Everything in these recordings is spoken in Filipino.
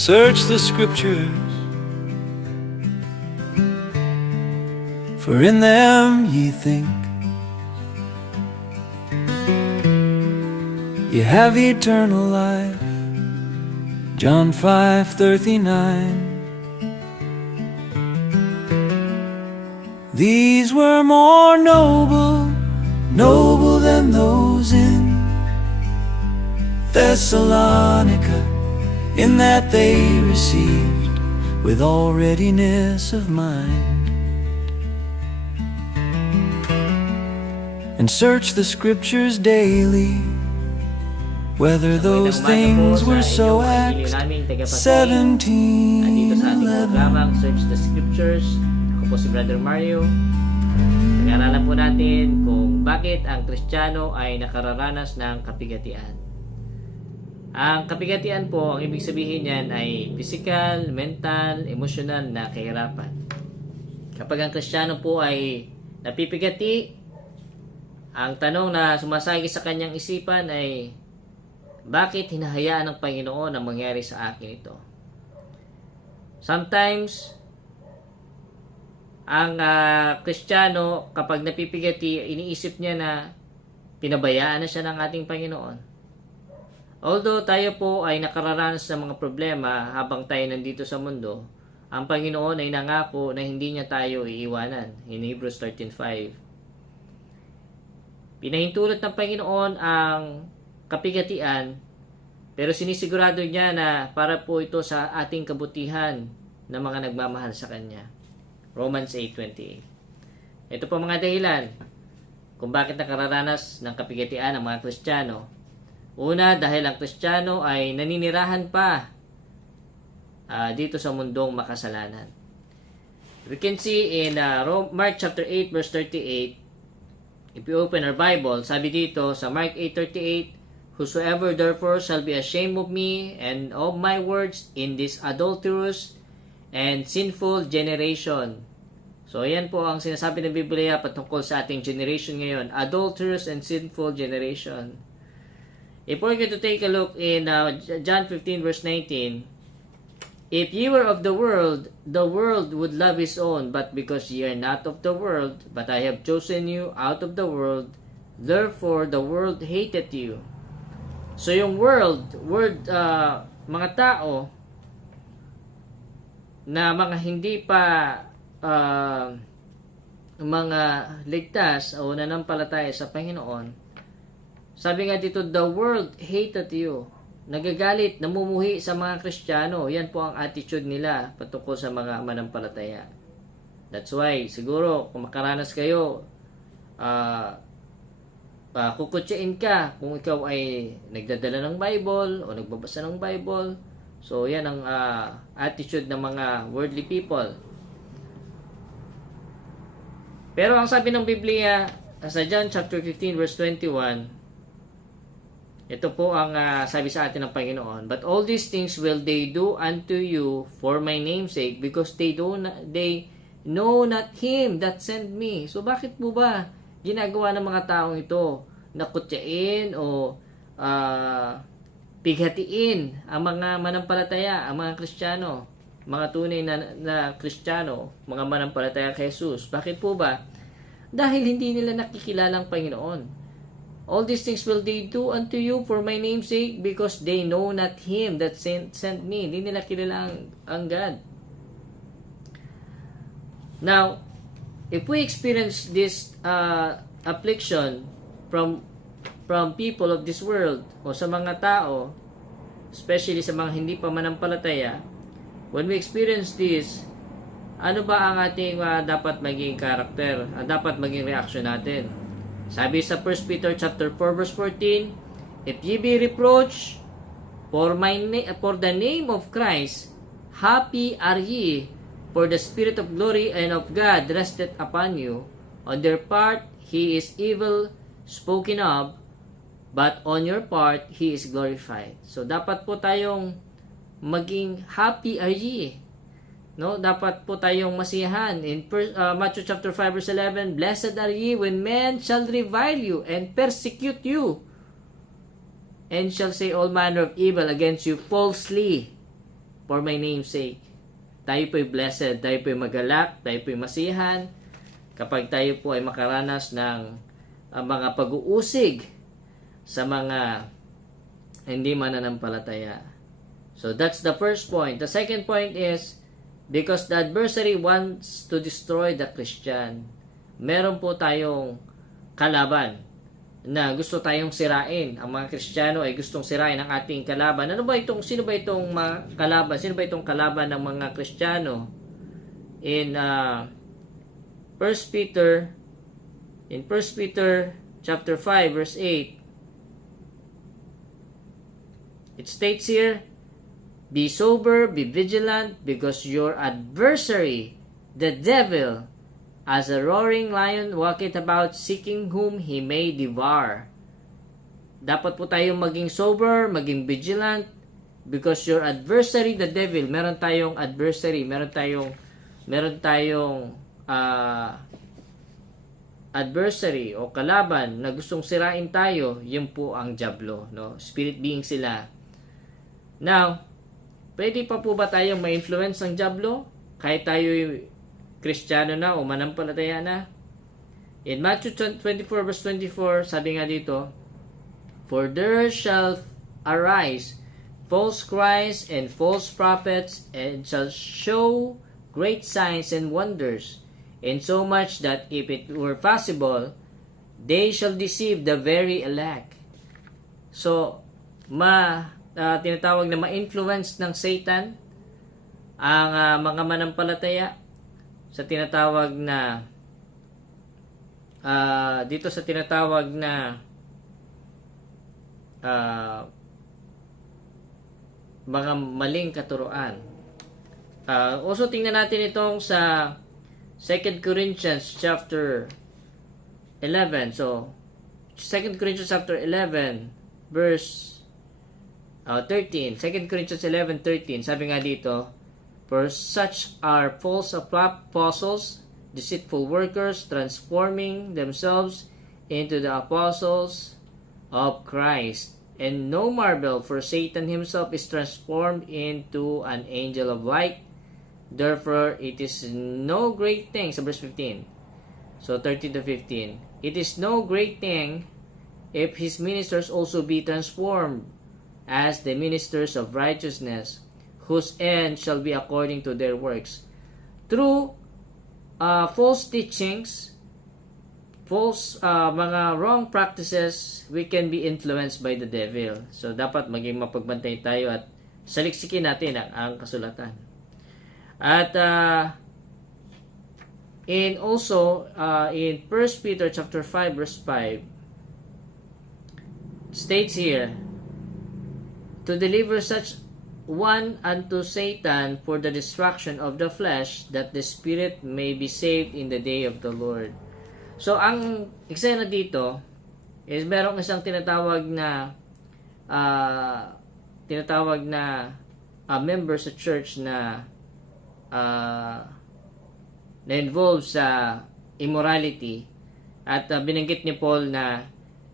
Search the scriptures, for in them ye think you have eternal life. John 5:39. These were more noble than those in Thessalonica, in that they received with all readiness of mind, and search the scriptures daily, whether those things were so. Acts 17:11. Andito sa ating programang Search the Scriptures. Ako po si Brother Mario. Pag-aralan po natin kung bakit ang Kristiyano ay nakararanas ng kapigatian. Ang kapigatian po, ang ibig sabihin niyan ay physical, mental, emotional na kahirapan. Kapag ang Kristiyano po ay napipigati, ang tanong na sumasagi sa kanyang isipan ay, bakit hinahayaan ng Panginoon na mangyari sa akin ito? Sometimes, ang Kristiyano, kapag napipigati, iniisip niya na pinabayaan na siya ng ating Panginoon. Although tayo po ay nakararanas ng mga problema habang tayo nandito sa mundo, ang Panginoon ay nangako na hindi niya tayo iiwanan. In Hebrews 13:5. Pinahintulot ng Panginoon ang kapigatian, pero sinisigurado niya na para po ito sa ating kabutihan ng mga nagmamahal sa Kanya. Romans 8:28. Ito po mga dahilan kung bakit nakararanas ng kapigatian ang mga Kristiyano. Una, dahil ang Kristiyano ay naninirahan pa dito sa mundong makasalanan. We can see in Mark chapter 8 verse 38. If you open our Bible, sabi dito sa Mark 8:38, whosoever therefore shall be ashamed of me and of my words in this adulterous and sinful generation. So, yan po ang sinasabi ng Biblia patungkol sa ating generation ngayon. Adulterous and sinful generation. If we're going to take a look in John 15 verse 19, if ye were of the world would love his own, but because ye are not of the world, but I have chosen you out of the world, therefore the world hated you. So yung mga tao na mga hindi pa mga ligtas o nanampalataya sa Panginoon, sabi nga dito, the world hated you. Nagagalit, namumuhi sa mga Kristiyano. Yan po ang attitude nila patungkol sa mga manampalataya. That's why, siguro, kung makaranas kayo, kukutsain ka kung ikaw ay nagdadala ng Bible o nagbabasa ng Bible. So, yan ang attitude ng mga worldly people. Pero ang sabi ng Biblia sa John chapter 15 verse 21, ito po ang sabi sa atin ng Panginoon, but all these things will they do unto you for my name's sake, because they know not him that sent me. So bakit po ba ginagawa ng mga taong ito na kutyain o pighatiin ang mga manampalataya, ang mga Kristiyano, mga tunay na Kristiyano, mga manampalataya kay Jesus? Bakit po ba? Dahil hindi nila nakikilala ang Panginoon. All these things will they do unto you for my name's sake, because they know not him that sent me. Hindi nila kilala ang God. Now, if we experience this affliction from people of this world o sa mga tao, especially sa mga hindi pa manampalataya, when we experience this, ano ba ang ating dapat maging character, dapat maging reaction natin? Sabi sa 1 Peter chapter 4 verse 14, if ye be reproached for the name of Christ, happy are ye, for the Spirit of glory and of God rested upon you. On their part, he is evil spoken of, but on your part, he is glorified. So, dapat po tayong maging happy are ye. No, dapat po tayong masiyahan. In Matthew chapter 5 verse 11, blessed are ye when men shall revile you and persecute you, and shall say all manner of evil against you falsely for my name's sake. Tayo po'y blessed, tayo po'y magalak, tayo po'y masiyahan kapag tayo po ay makaranas ng mga pag-uusig sa mga hindi mananampalataya. So that's the first point. The second point is, because the adversary wants to destroy the Christian. Meron po tayong kalaban na gusto tayong sirain. Ang mga Kristiyano ay gustong sirain ang ating kalaban. Sino ba itong kalaban? Sino ba itong kalaban ng mga Kristiyano? In 1 Peter chapter 5 verse 8, it states here, be sober, be vigilant, because your adversary, the devil, as a roaring lion, walketh about, seeking whom he may devour. Dapat po tayong maging sober, maging vigilant, because your adversary, the devil, meron tayong adversary, meron tayong adversary o kalaban na gustong sirain tayo, yun po ang diablo, no? Spirit being sila. Now, pwede pa po ba tayong ma-influence ng diablo kahit tayo Kristiyano na o manampalataya na? In Matthew 24 verse 24, sabi nga dito, for there shall arise false Christs and false prophets, and shall show great signs and wonders, and so much that if it were possible, they shall deceive the very elect. So, tinatawag na ma-influence ng Satan ang mga manampalataya sa tinatawag na dito sa tinatawag na mga maling katuruan. Also tingnan natin itong sa 2 Corinthians chapter 11. So 2 Corinthians chapter 11 verse 13. 2 Corinthians 11:13. Sabi nga dito, for such are false apostles, deceitful workers, transforming themselves into the apostles of Christ. And no marvel, for Satan himself is transformed into an angel of light. Therefore, it is no great thing, sa verse 15. So 13 to 15. It is no great thing if his ministers also be transformed as the ministers of righteousness, whose end shall be according to their works. Through false teachings, mga wrong practices, we can be influenced by the devil. So, dapat maging mapagbantay tayo at saliksikin natin ang kasulatan. At in 1 Peter chapter 5 verse 5, states here, to deliver such one unto Satan for the destruction of the flesh, that the spirit may be saved in the day of the Lord. So, ang eksena dito is merong isang tinatawag na member sa church na involved sa immorality, at binanggit ni Paul na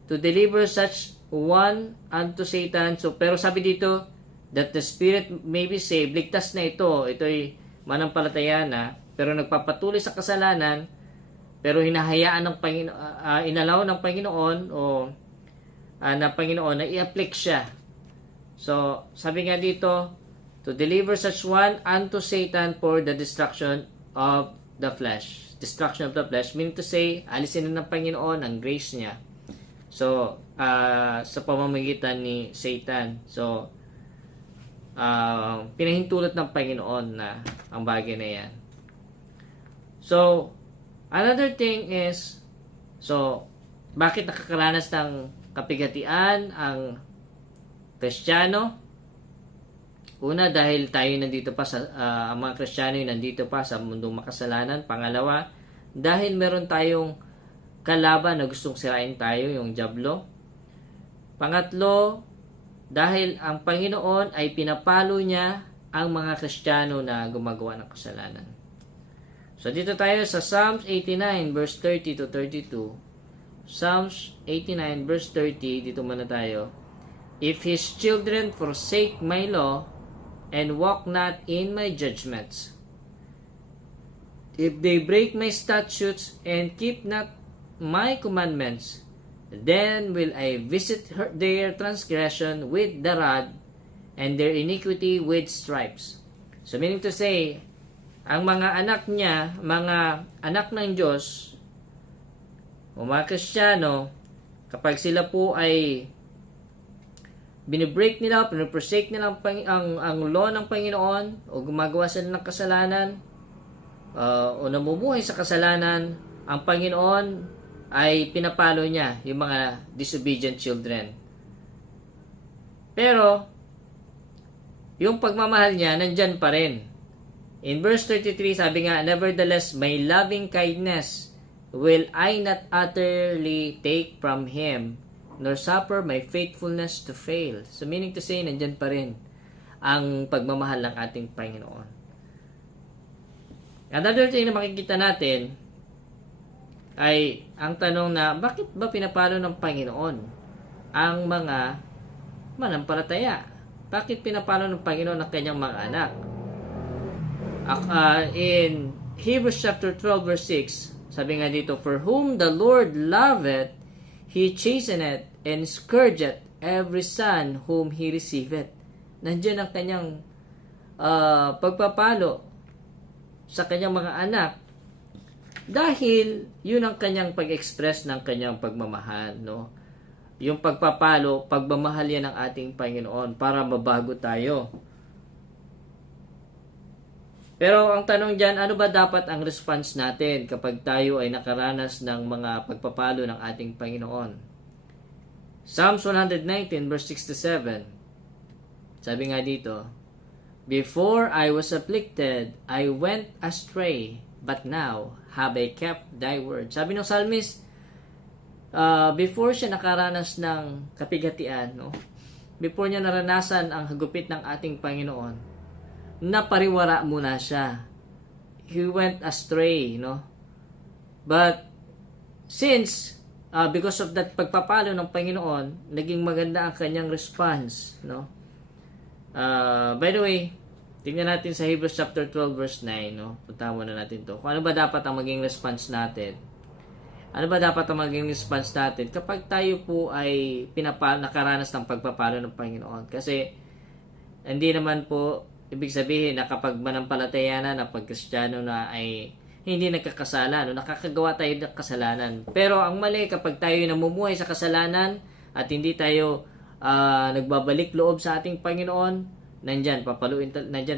to deliver such one unto Satan. So, pero sabi dito, that the spirit may be saved. Ligtas na ito'y manampalataya na, pero nagpapatuloy sa kasalanan, pero hinahayaan ng inalaw ng Panginoon na Panginoon na i-afflict siya. So, sabi nga dito, to deliver such one unto Satan for the destruction of the flesh. Destruction of the flesh, meaning to say, alisin na ng Panginoon ang grace niya. So, sa pamamagitan ni Satan. So, pinahintulot ng Panginoon na ang bagay na yan. So, another thing is, so, bakit nakakaranas ng kapigatian ang Kristiyano? Una, dahil tayo nandito pa sa, ang mga Kristiyano yung nandito pa sa mundong makasalanan. Pangalawa, dahil meron tayong kalaban na gustong sirain tayo, yung diablo. Pangatlo, dahil ang Panginoon ay pinapalo niya ang mga Kristiyano na gumagawa ng kasalanan. So dito tayo sa Psalms 89 verse 30 to 32. Psalms 89 verse 30, dito muna tayo. If his children forsake my law, and walk not in my judgments. If they break my statutes and keep not my commandments, then will I visit their transgression with the rod, and their iniquity with stripes. So meaning to say, ang mga anak niya, mga anak ng Diyos, o mga Kristiyano, kapag sila po ay binibreak nila, piniprosake nila ang law ng Panginoon, o gumagawa sila ng kasalanan, o namumuhay sa kasalanan, ang Panginoon ay pinapalo niya yung mga disobedient children. Pero, yung pagmamahal niya, nandyan pa rin. In verse 33, sabi nga, nevertheless, my loving kindness will I not utterly take from him, nor suffer my faithfulness to fail. So meaning to say, nandyan pa rin ang pagmamahal ng ating Panginoon. Another thing na makikita natin ay ang tanong na, bakit ba pinapalo ng Panginoon ang mga manampalataya? Bakit pinapalo ng Panginoon ang kanyang mga anak? In Hebrews chapter 12 verse 6, sabi nga dito, for whom the Lord loveth, He chasteneth and scourgeth every son whom He receiveth. Nandiyan ang kanyang pagpapalo sa kanyang mga anak, dahil yun ang kanyang pag-express ng kanyang pagmamahal, no? Yung pagpapalo, pagmamahal yan ng ating Panginoon para mabago tayo. Pero ang tanong dyan, ano ba dapat ang response natin kapag tayo ay nakaranas ng mga pagpapalo ng ating Panginoon? Psalms 119 verse 6-7, sabi nga dito, before I was afflicted, I went astray, but now have I kept thy word. Sabi ng psalmist, before siya nakaranas ng kapighatian, no? Before niya naranasan ang hagupit ng ating Panginoon, napariwara muna siya. He went astray, no? But since because of that pagpapalo ng Panginoon, naging maganda ang kanyang response, no? By the way, tingnan natin sa Hebrews chapter 12 verse 9, no? Punta muna natin 'to. Kung ano ba dapat ang maging response natin? Ano ba dapat ang maging response natin kapag tayo po ay nakaranas ng pagpapalo ng Panginoon? Kasi hindi naman po ibig sabihin na kapag manampalataya na pag Kristiyano na ay hindi nagkakasala, no? Nakakagawa tayo ng kasalanan. Pero ang mali kapag tayo namumuhay sa kasalanan at hindi tayo nagbabalik loob sa ating Panginoon, nandyan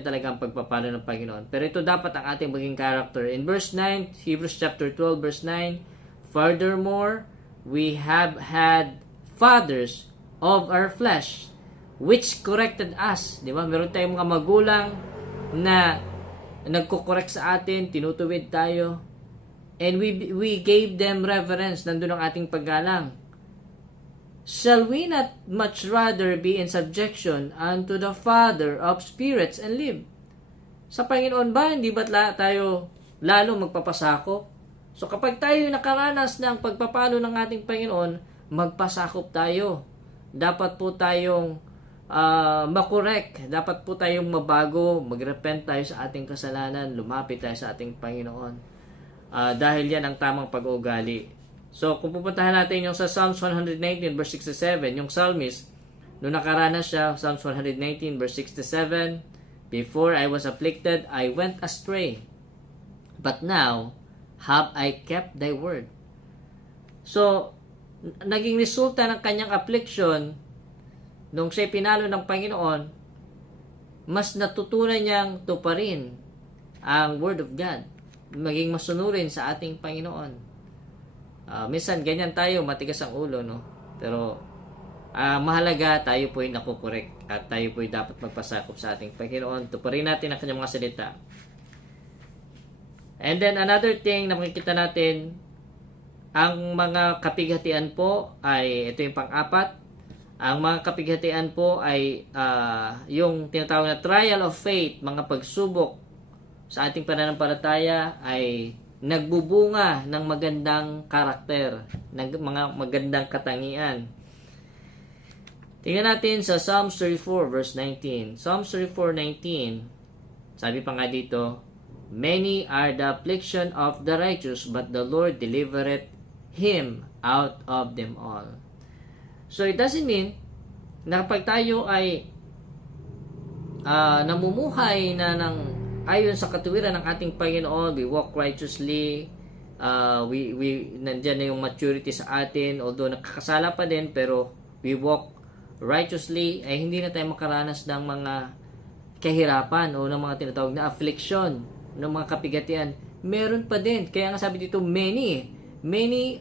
talaga ang pagpapalo ng Panginoon. Pero ito dapat ang ating maging character. In verse 9, Hebrews chapter 12 verse 9, furthermore, we have had fathers of our flesh, which corrected us. Di ba? Meron tayong mga magulang na nagko-correct sa atin, tinutuwid tayo. And we gave them reverence. Nandun ang ating paggalang. Shall we not much rather be in subjection unto the Father of spirits and live? Sa Panginoon ba, hindi ba't tayo lalo magpapasakop? So kapag tayo nakaranas ng pagpapalo ng ating Panginoon, magpasakop tayo. Dapat po tayong makorek. Dapat po tayong mabago, magrepent tayo sa ating kasalanan, lumapit tayo sa ating Panginoon. Dahil yan ang tamang pag-uugali. So kung pupuntahan natin yung sa Psalms 119 verse 6-7, yung psalmist, nung nakaranas siya, Psalms 119 verse 6-7, before I was afflicted, I went astray. But now, have I kept thy word? So, naging resulta ng kanyang affliction, nung siya pinalo ng Panginoon, mas natutunan niyang tuparin ang word of God. Maging masunurin sa ating Panginoon. Minsan, ganyan tayo, matigas ang ulo, no? Pero, mahalaga, tayo po'y nakukorek at tayo po'y dapat magpasakop sa ating Panginoon. Tuparin natin ang kanyang mga salita. And then another thing na makikita natin, ang mga kapighatian po ay, ito yung pang-apat, ang mga kapighatian po ay yung tinatawag na trial of faith, mga pagsubok sa ating pananampalataya ay nagbubunga ng magandang karakter, ng mga magandang katangian. Tingnan natin sa Psalms 34 verse 19. Psalms 34:19, sabi pa nga dito, many are the affliction of the righteous, but the Lord delivereth him out of them all. So it doesn't mean na kapag tayo ay namumuhay na ayon sa katuwiran ng ating Panginoon, we walk righteously, nandyan na yung maturity sa atin, although nakakasala pa din, pero we walk righteously, ay hindi na tayo makaranas ng mga kahirapan o ng mga tinatawag na affliction, ng mga kapigatian. Meron pa din. Kaya nga sabi dito, many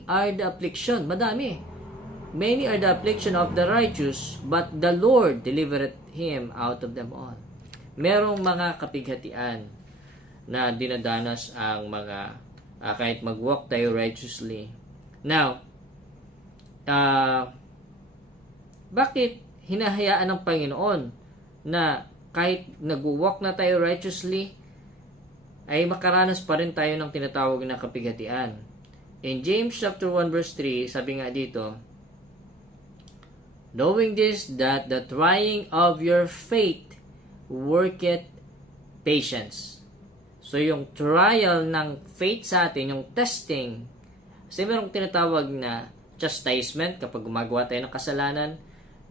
are the affliction. Madami. Many are the affliction of the righteous, but the Lord delivereth him out of them all. Merong mga kapighatian na dinadanas ang mga kahit mag-walk tayo righteously. Now, bakit hinahayaan ng Panginoon na kahit nag-walk na tayo righteously, ay makaranas pa rin tayo ng tinatawag na kapighatian? In James chapter 1 verse 3, sabi nga dito, knowing this, that the trying of your faith worketh patience. So yung trial ng faith sa atin, yung testing, kasi merong tinatawag na chastisement kapag gumagawa tayo ng kasalanan.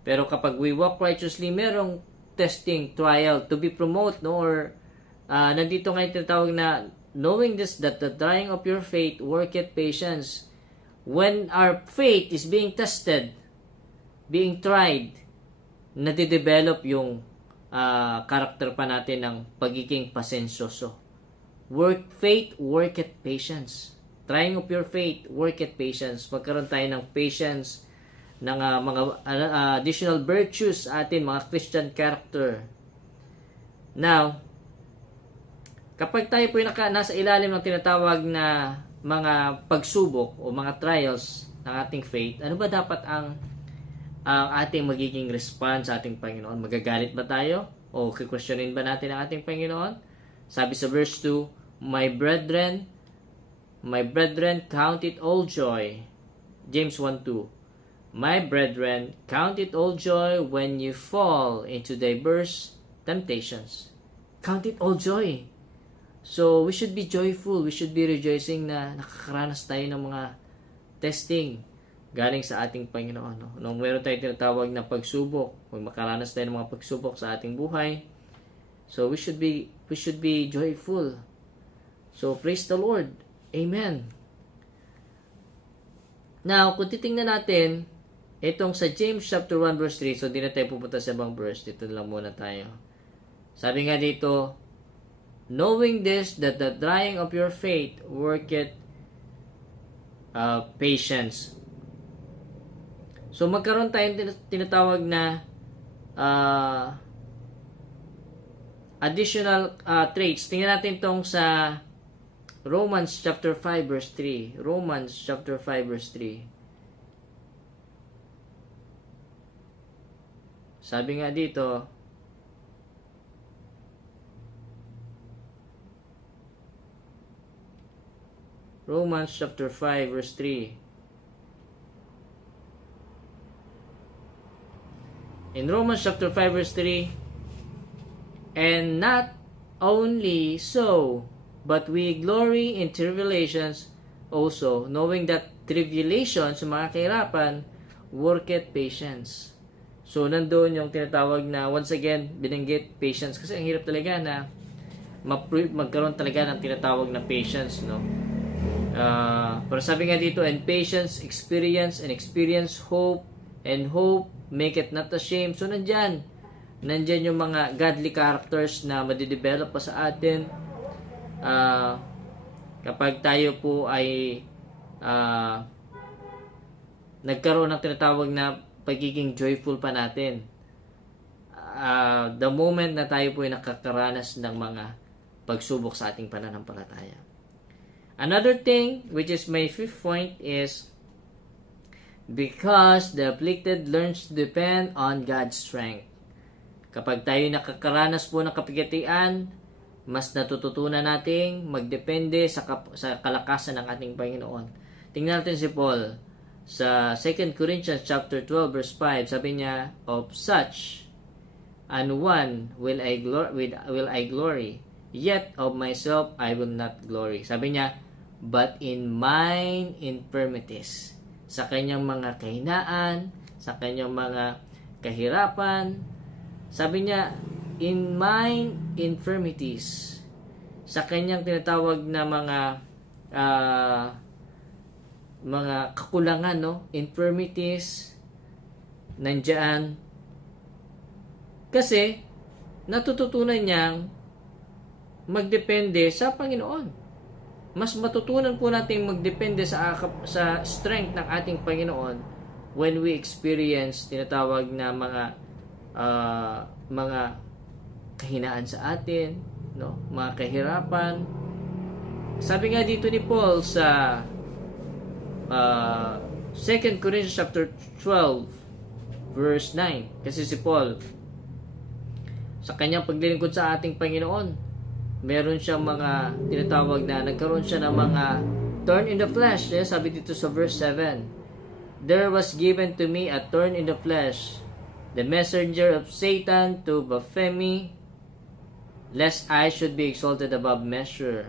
Pero kapag we walk righteously, merong testing, trial, to be promoted, no? Or nandito nga yung tinatawag na, knowing this, that the trying of your faith worketh patience. When our faith is being tested, being tried, nadidevelop yung karakter pa natin ng pagiging pasensyoso. Faith worketh patience. Trying of your faith worketh patience. Magkaroon tayo ng patience, ng mga additional virtues sa atin, mga Christian character. Now, kapag tayo po nasa ilalim ng tinatawag na mga pagsubok o mga trials ng ating faith, ano ba dapat ang ating magiging response sa ating Panginoon? Magagalit ba tayo? O kikwestiyonin ba natin ang ating Panginoon? Sabi sa verse 2, My brethren, count it all joy. James 1:2. My brethren, count it all joy when you fall into diverse temptations. Count it all joy. So, we should be joyful. We should be rejoicing na nakakaranas tayo ng mga testing galing sa ating Panginoon. No? Nung meron tayo tinatawag na pagsubok, kung makaranas tayo ng mga pagsubok sa ating buhay, so we should be joyful. So, praise the Lord. Amen. Now, kung titingnan natin, itong sa James chapter 1 verse 3, so di na tayo pupunta sa ibang verse, dito lang muna tayo. Sabi nga dito, knowing this, that the trying of your faith worketh patience. So magkaroon tayong tinatawag na additional traits. Tingnan natin itong sa Romans chapter 5 verse 3. Romans chapter 5 verse 3. Sabi nga dito, Romans chapter 5 verse 3. In Romans chapter 5 verse 3, and not only so, but we glory in tribulations also, knowing that tribulations, mga kahirapan, worketh patience. So, nandoon yung tinatawag na, once again, binanggit patience. Kasi ang hirap talaga na magkaroon talaga ng tinatawag na patience, no? Pero sabi nga dito, and patience, experience, and experience, hope, and hope, make it not ashamed. So, nandyan yung mga godly characters na madidevelop pa sa atin. Kapag tayo po ay nagkaroon ng tinatawag na pagiging joyful pa natin, the moment na tayo po ay nakakaranas ng mga pagsubok sa ating pananampalataya. Another thing, which is my fifth point, is because the afflicted learns to depend on God's strength. Kapag tayo nakakaranas po ng kapigatian, mas natututunan nating magdepende sa kalakasan ng ating Panginoon. Tingnan natin si Paul. sa 2 Corinthians chapter 12 verse 5, sabi niya, of such and one will I glory, yet of myself I will not glory. Sabi niya, but in mine infirmities, sa kanyang mga kahinaan, sa kanyang mga kahirapan. Sabi niya, in mine infirmities, sa kanyang tinatawag na mga kakulangan, no? Infirmities, nandiyan. Kasi, natututunan niyang magdepende sa Panginoon. Mas matutunan po natin magdepende sa strength ng ating Panginoon when we experience tinatawag na mga kahinaan sa atin, no? Mga kahirapan. Sabi nga dito ni Paul sa 2 Corinthians chapter 12 verse 9, kasi si Paul sa kanyang paglilingkod sa ating Panginoon, meron siyang mga tinatawag na nagkaroon siya ng mga thorn in the flesh. Sabi dito sa verse 7, there was given to me a thorn in the flesh, the messenger of Satan to blaspheme me, lest I should be exalted above measure.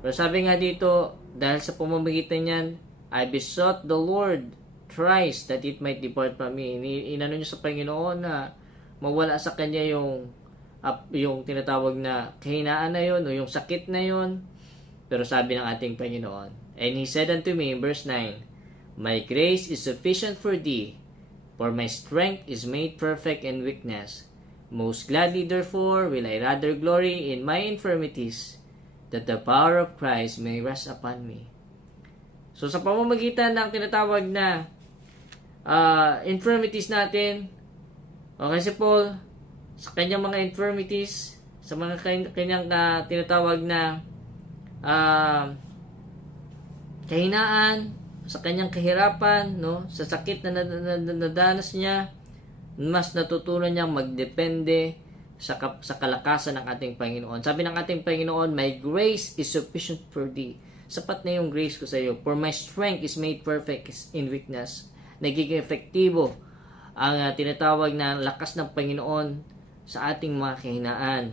Pero sabi nga dito, dahil sa pamamagitan niyan, I besought the Lord thrice that it might depart from me. Inano niyo sa Panginoon na mawala sa kanya yung tinatawag na kahinaan na yun o yung sakit na yun. Pero sabi ng ating Panginoon, and He said unto me in verse 9, my grace is sufficient for thee, for my strength is made perfect in weakness. Most gladly therefore will I rather glory in my infirmities, that the power of Christ may rest upon me. So sa pamamagitan ng tinatawag na infirmities natin, okay, si Paul, sa kanyang mga infirmities, sa mga kanyang tinatawag na kahinaan, sa kanyang kahirapan, no, sa sakit na nadanas niya, mas natutunan niyang magdepende sa kalakasan ng ating Panginoon. Sabi ng ating Panginoon, my grace is sufficient for thee. Sapat na yung grace ko sa iyo. For my strength is made perfect in weakness. Nagiging efektibo ang tinatawag na lakas ng Panginoon sa ating mga kahinaan.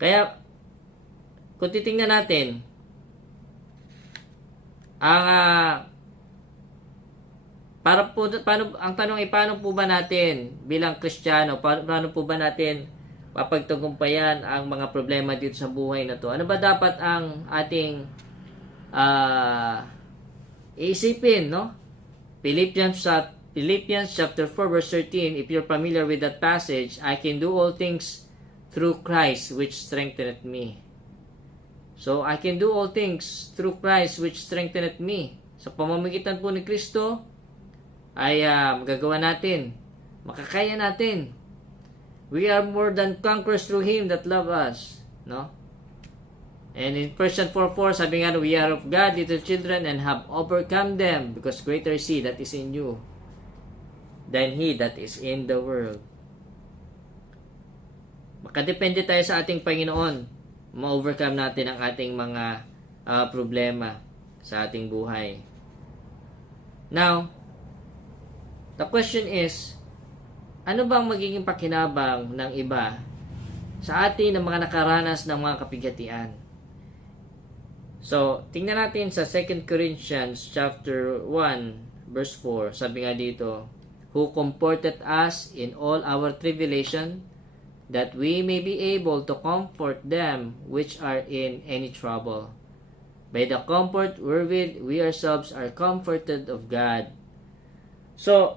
Kaya, kung titingnan natin, ang tanong ay paano po ba natin bilang Kristiyano, paano po ba natin papagtagumpayan ang mga problema dito sa buhay na to? Ano ba dapat ang ating iisipin, no? Philippians chapter 4 verse 13, if you're familiar with that passage, I can do all things through Christ which strengtheneth me. So, I can do all things through Christ which strengtheneth me. Sa pamamagitan po ni Kristo, ay magagawa natin, makakaya natin. We are more than conquerors through Him that love us, no? And in 1 John 4:4, sabi nga, we are of God, little children, and have overcome them, because greater is He that is in you than he that is in the world. Makadepende tayo sa ating Panginoon, ma-overcome natin ang ating mga problema sa ating buhay. Now, the question is, ano bang magiging pakinabang ng iba sa atin ng mga nakaranas ng mga kapighatian? So, tingnan natin sa 2 Corinthians chapter 1 verse 4. Sabi nga dito, who comforted us in all our tribulation, that we may be able to comfort them which are in any trouble, by the comfort wherewith we ourselves are comforted of God. So,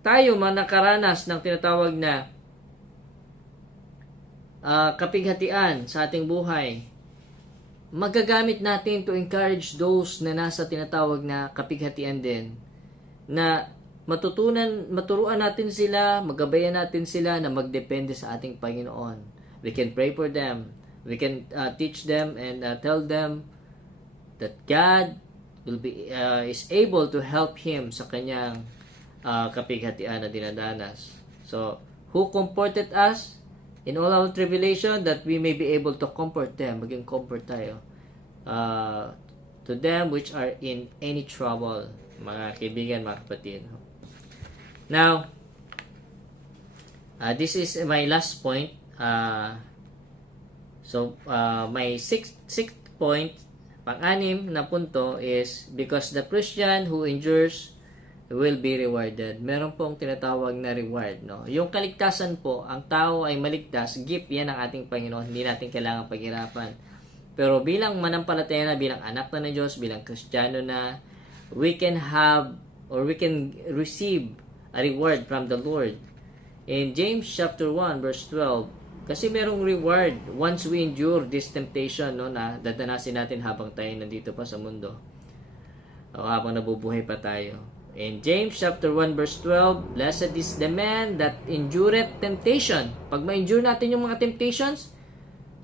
tayo mga nakaranas ng tinatawag na kapighatian sa ating buhay, magagamit natin to encourage those na nasa tinatawag na kapighatian din, na maturuan natin sila, magabayan natin sila na magdepende sa ating Panginoon. We can pray for them. We can teach them and tell them that God will be is able to help him sa kanyang kapighatian na dinadanas. So, who comforted us in all our tribulation, that we may be able to comfort them. Maging comfort tayo to to them which are in any trouble. Mga kaibigan, mga kapatid. Now, this is my last point. My sixth point, pang-anim na punto is because the Christian who endures will be rewarded. Meron pong tinatawag na reward, no? Yung kaligtasan po, ang tao ay maligtas, gift yan ng ating Panginoon, hindi natin kailangan paghirapan. Pero bilang manampalataya na, bilang anak na ng Diyos, bilang Kristiyano na, we can have or we can receive a reward from the Lord. In James chapter 1 verse 12, kasi merong reward once we endure this temptation, no, na dadanasin natin habang tayo nandito pa sa mundo. O habang nabubuhay pa tayo. In James chapter 1 verse 12, blessed is the man that endureth temptation. Pag ma-endure natin yung mga temptations,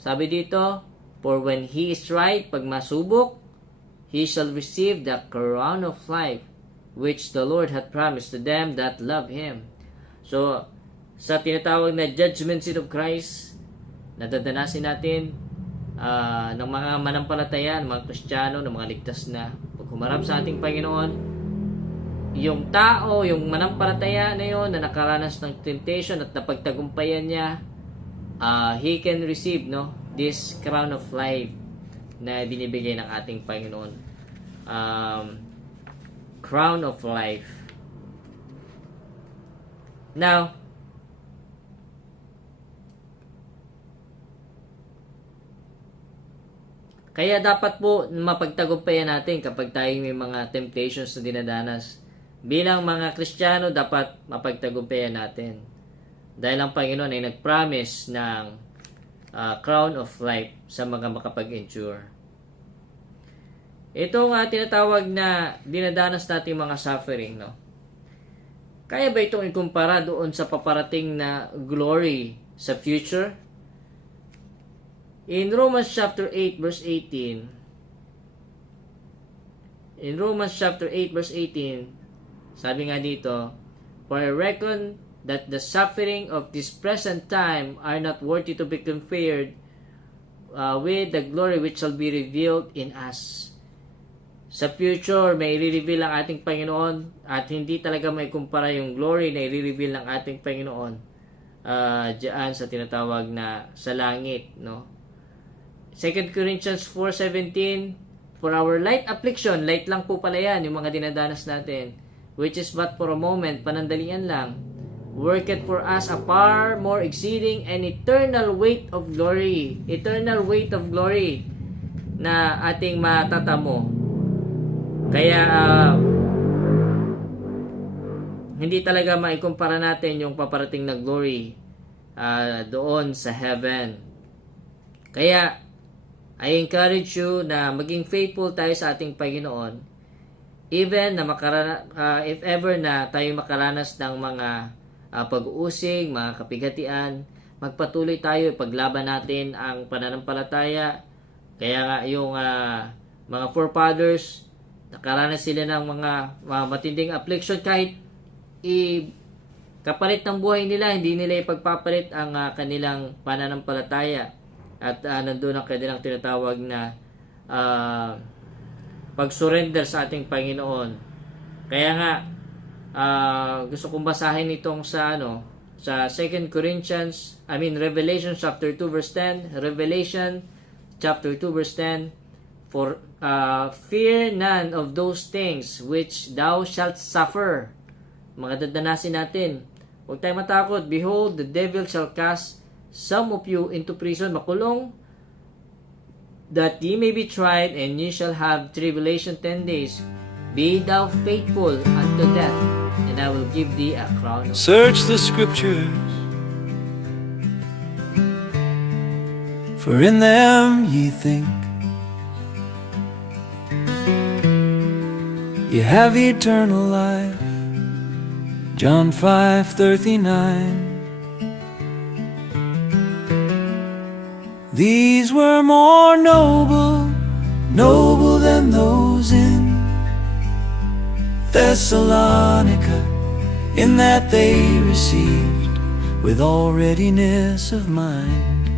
sabi dito, for when he is tried, pag masubok, he shall receive the crown of life, which the Lord hath promised to them that love Him. So, sa tinatawag na judgment seat of Christ, nadadanasin natin ng mga manampalataya, ng mga Kristiyano, ng mga ligtas na pag humarap sa ating Panginoon, yung tao, yung manampalataya na yun na nakaranas ng temptation at napagtagumpayan niya, he can receive, no, this crown of life na binibigay ng ating Panginoon. Crown of life. Now, kaya dapat po mapagtagumpayan natin kapag tayo may mga temptations na dinadanas. Bilang mga Kristiyano, dapat mapagtagumpayan natin. Dahil ang Panginoon ay nag-promise ng crown of life sa mga makapag-endure. Ito nga tinatawag na dinadanas natin mga suffering, no? Kaya ba itong ikumpara doon sa paparating na glory sa future? In Romans chapter 8 verse 18, sabi nga dito, for I reckon that the suffering of this present time are not worthy to be compared with the glory which shall be revealed in us. Sa future, may i-reveal ang ating Panginoon at hindi talaga may kumpara yung glory na i-reveal ng ating Panginoon diyan sa tinatawag na sa langit, no? 2 Corinthians 4:17, for our light affliction, light lang po pala yan, yung mga dinadanas natin, which is but for a moment, panandalian lang, worketh for us a far more exceeding and eternal weight of glory na ating matatamo. Kaya hindi talaga maikumpara natin yung paparating na glory doon sa heaven. Kaya I encourage you na maging faithful tayo sa ating Panginoon, even na if ever na tayo makaranas ng mga pag-uusig, mga kapigatian, magpatuloy tayo, ipaglaban natin ang pananampalataya. Kaya nga yung mga forefathers, nakaranas sila ng mga matinding affliction, kahit kapalit ng buhay nila, hindi nila ipagpapalit ang kanilang pananampalataya. At nandun ang kanilang tinatawag na pag-surrender sa ating Panginoon. Kaya nga, gusto kong basahin itong sa Revelation chapter 2 verse 10. Revelation chapter 2 verse 10. For fear none of those things which thou shalt suffer. Mga dadanasin natin. Huwag tayong matakot. Behold, the devil shall cast some of you into prison, makulong, that ye may be tried, and ye shall have tribulation 10 days. Be thou faithful unto death, and I will give thee a crown of... Search the scriptures, for in them ye think ye have eternal life. John 5:39. These were more noble than those in Thessalonica, in that they received with all readiness of mind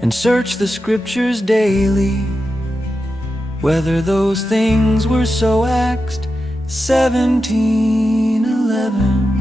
and search the scriptures daily, whether those things were so. Acts 17:11.